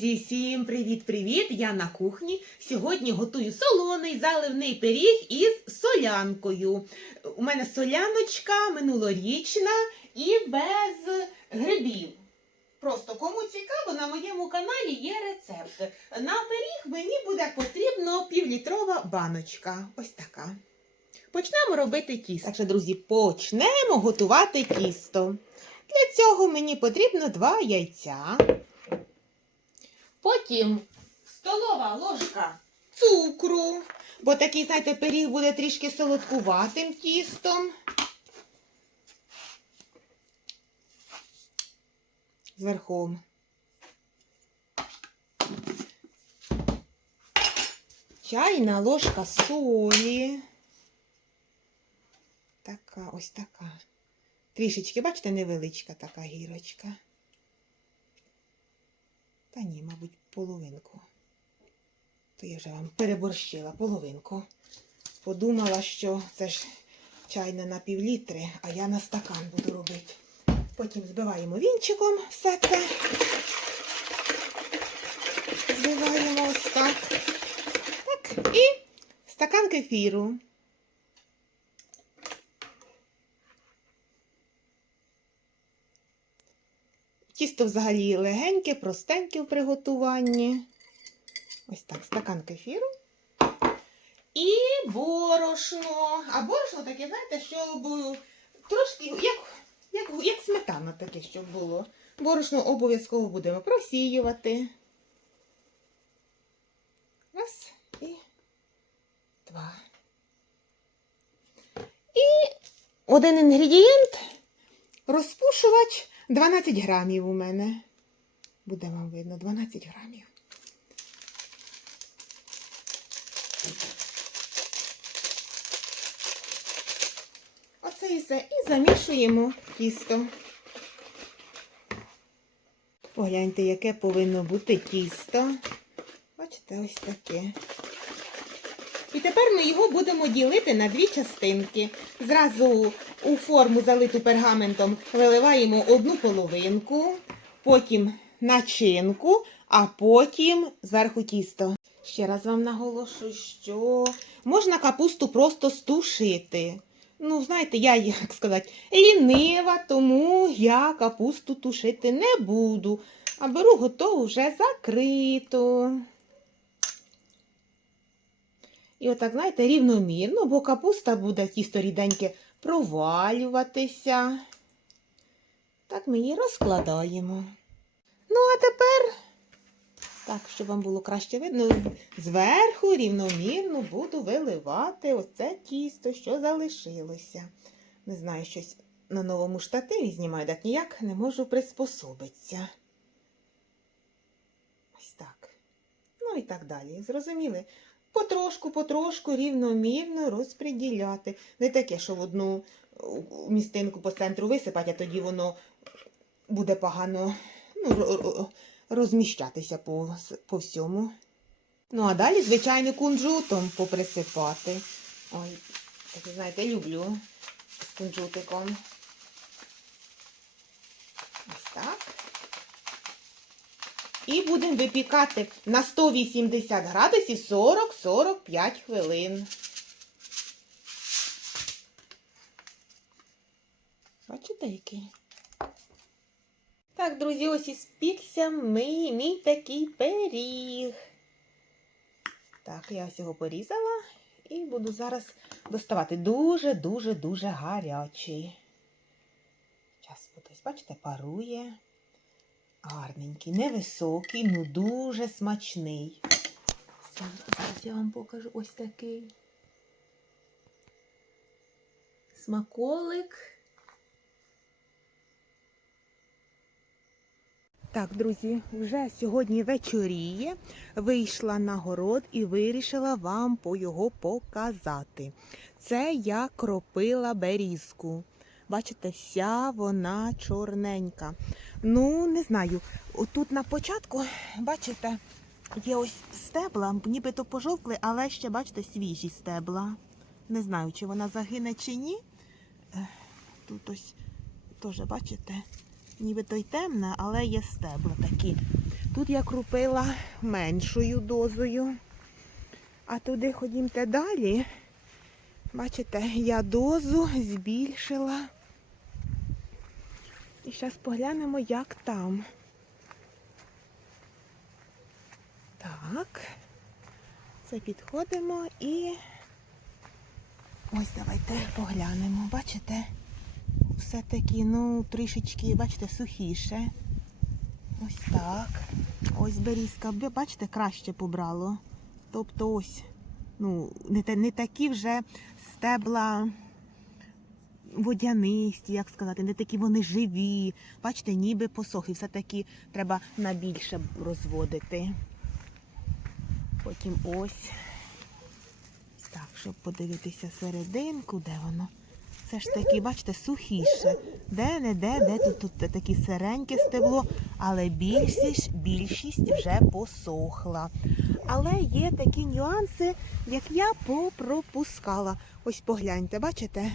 Всім привіт-привіт! Я на кухні. Сьогодні готую солоний заливний пиріг із солянкою. У мене соляночка минулорічна і без грибів. Просто кому цікаво, на моєму каналі є рецепт. На пиріг мені буде потрібно півлітрова баночка. Ось така. Почнемо робити тісто. Так що, друзі, почнемо готувати тісто. Для цього мені потрібно два яйця. Потім столова ложка цукру, бо такий, знаєте, пиріг буде трішки солодкуватим тістом. Зверхом. Чайна ложка солі. Така, ось така. Трішечки, бачите, невеличка така гірочка. Та ні, мабуть, половинку. То я вже вам переборщила половинку. Подумала, що це ж чайна на півлітри, а я на стакан буду робити. Потім збиваємо вінчиком все це. Збиваємо ось так. Так, і стакан кефіру. Тісто взагалі легеньке, простеньке в приготуванні. Ось так, стакан кефіру. І борошно. А борошно таке, знаєте, щоб трошки, як, як, як сметана таке, щоб було. Борошно обов'язково будемо просіювати. Раз і два. І один інгредієнт розпушувач 12 грамів у мене. Буде вам видно 12 грамів. Оце і все. І замішуємо тісто. Погляньте, яке повинно бути тісто. Бачите, ось таке. І тепер ми його будемо ділити на дві частинки. Зразу у форму, залиту пергаментом, виливаємо одну половинку, потім начинку, а потім зверху тісто. Ще раз вам наголошую, що можна капусту просто стушити. Ну, знаєте, я, як сказати, лінива, тому я капусту тушити не буду, а беру готову вже закриту. І отак, знаєте, рівномірно, бо капуста буде тісто ріденьке провалюватися. Так ми її розкладаємо. Ну, а тепер, так, щоб вам було краще видно, зверху рівномірно буду виливати оце тісто, що залишилося. Не знаю, щось на новому штативі знімаю, так ніяк не можу приспособитися. Ось так. Ну і так далі. Зрозуміли? Потрошку, потрошку, рівномірно розподіляти. Не таке, що в одну містинку по центру висипати, а тоді воно буде погано ну, ро- ро- розміщатися по, по всьому. Ну, а далі, звичайно, кунжутом поприсипати. Ой, так знаєте, люблю з кунжутиком. Ось так. І будемо випікати на 180 градусів 40-45 хвилин. Бачите, який? Так, друзі, ось і спікся мій, мій такий пиріг. Так, я ось його порізала і буду зараз доставати. Дуже-дуже-дуже гарячий. Зараз, ось, бачите, парує. Гарненький, невисокий, ну дуже смачний. Зараз я вам покажу ось такий. Смаколик. Так, друзі, вже сьогодні вечоріє. Вийшла на город і вирішила вам по його показати. Це я кропила берізку. Бачите, вся вона чорненька. Ну, не знаю. Тут на початку, бачите, є ось стебла, нібито пожовкли, але ще, бачите, свіжі стебла. Не знаю, чи вона загине чи ні. Тут ось теж, бачите, нібито й темне, але є стебла такі. Тут я крупила меншою дозою. А туди ходімте далі. Бачите, я дозу збільшила. І зараз поглянемо, як там. Так. Це підходимо і ось давайте поглянемо. Бачите? Все-таки, ну, трішечки, бачите, сухіше. Ось так. Ось берізка, бачите, краще побрало. Тобто ось, ну, не, не такі вже стебла водянисті, як сказати, не такі вони живі. Бачите, ніби посохи. Все-таки треба на більше розводити. Потім ось. Так, щоб подивитися серединку, де воно. Це ж таки, бачите, сухіше. Де не де, де тут, тут таке сиреньке стебло, але більшість, більшість вже посохла. Але є такі нюанси, як я попропускала. Ось погляньте, бачите?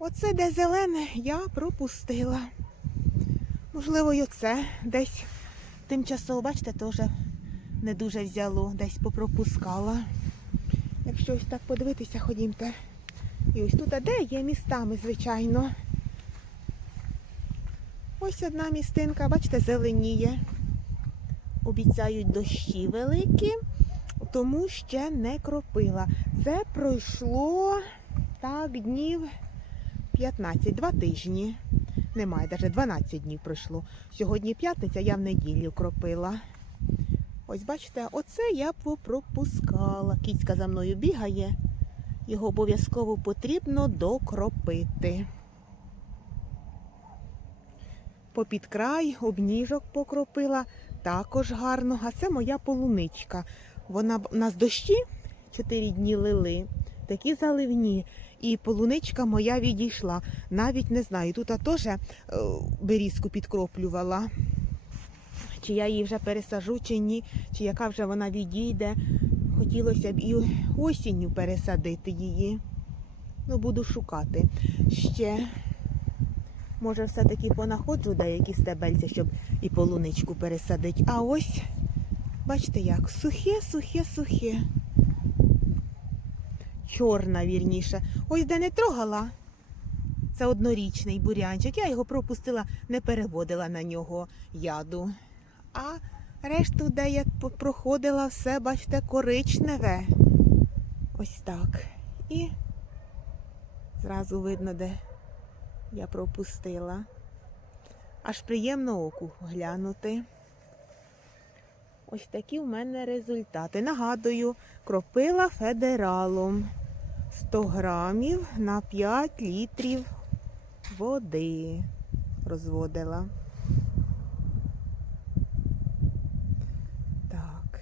Оце де зелене я пропустила. Можливо, і оце десь тимчасово, бачите, теж не дуже взяло, десь попропускала. Якщо ось так подивитися, ходімте. І ось тут, а де є містами, звичайно. Ось одна містинка, бачите, зеленіє. Обіцяють дощі великі, тому ще не кропила. Це пройшло так днів 15, два тижні. Немає, навіть 12 днів пройшло. Сьогодні п'ятниця, я в неділю кропила. Ось бачите, оце я попропускала. Кіцька за мною бігає. Його обов'язково потрібно докропити. Попід край обніжок покропила, також гарно. А це моя полуничка. Вона у нас дощі 4 дні лили, такі заливні. І полуничка моя відійшла. Навіть не знаю, тут теж е, берізку підкроплювала. Чи я її вже пересажу, чи ні, чи яка вже вона відійде. Хотілося б і осінню пересадити її. Ну, буду шукати. Ще, може, все-таки понаходжу деякі стебельця, щоб і полуничку пересадити. А ось, бачите як, сухе, сухе, сухе. Чорна, вірніше. Ось де не трогала. Це однорічний бурянчик. Я його пропустила, не переводила на нього яду. А решту, де я проходила, все, бачите, коричневе. Ось так. І зразу видно, де я пропустила. Аж приємно оку глянути. Ось такі в мене результати. Нагадую, кропила федералом 100 грамів на 5 літрів води розводила. Так.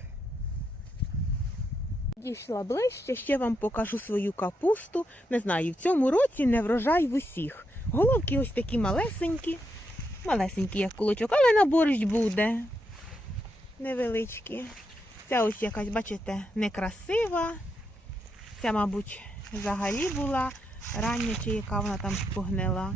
Дійшла ближче, ще вам покажу свою капусту. Не знаю, в цьому році не врожай в усіх. Головки ось такі малесенькі, малесенькі, як кулачок, але на борщ буде. Невеличкі. Ця ось якась, бачите, некрасива. Ця, мабуть, взагалі була рання, чи яка вона там погнила.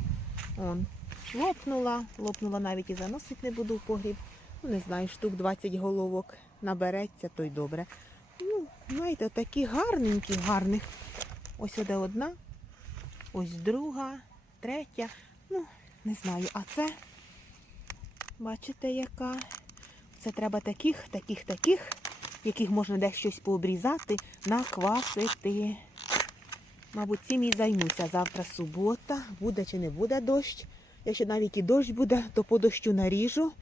Он, лопнула, лопнула навіть і заносить не буду в погріб. Ну, не знаю, штук 20 головок набереться, то й добре. Ну, знаєте, такі гарненькі, гарних. Ось оде одна, ось друга, третя. Ну, не знаю, а це, бачите, яка. Це треба таких, таких, таких, яких можна десь щось пообрізати, наквасити. Мабуть, цим і займуся. Завтра субота, буде чи не буде дощ. Якщо навіть і дощ буде, то по дощу наріжу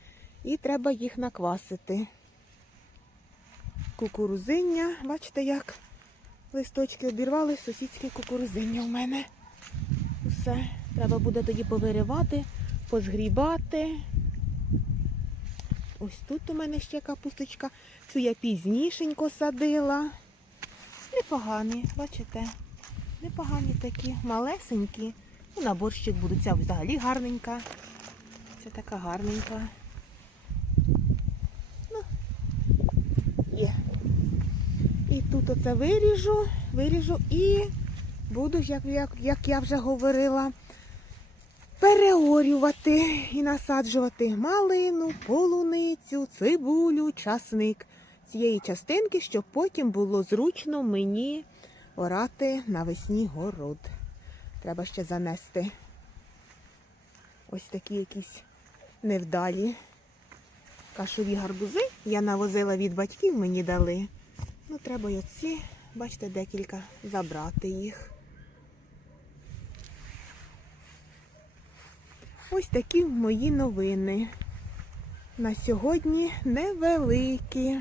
і треба їх наквасити. Кукурузиння, бачите, як листочки обірвали, сусідське кукурузиння у мене. Все. Треба буде тоді повиривати, позгрібати. Ось тут у мене ще капусточка. Цю я пізнішенько садила. Непогані, бачите? Непогані такі, малесенькі. Ну, на борщик будуть. Ця взагалі гарненька. Це така гарненька. Ну, є. І тут оце виріжу, виріжу і буду, як, як, як я вже говорила, переорювати і насаджувати малину, полуницю, цибулю, часник цієї частинки, щоб потім було зручно мені орати навесні город. Треба ще занести ось такі якісь невдалі кашові гарбузи. Я навозила від батьків, мені дали. Ну, треба й оці, бачите, декілька забрати їх. Ось такі мої новини. На сьогодні невеликі.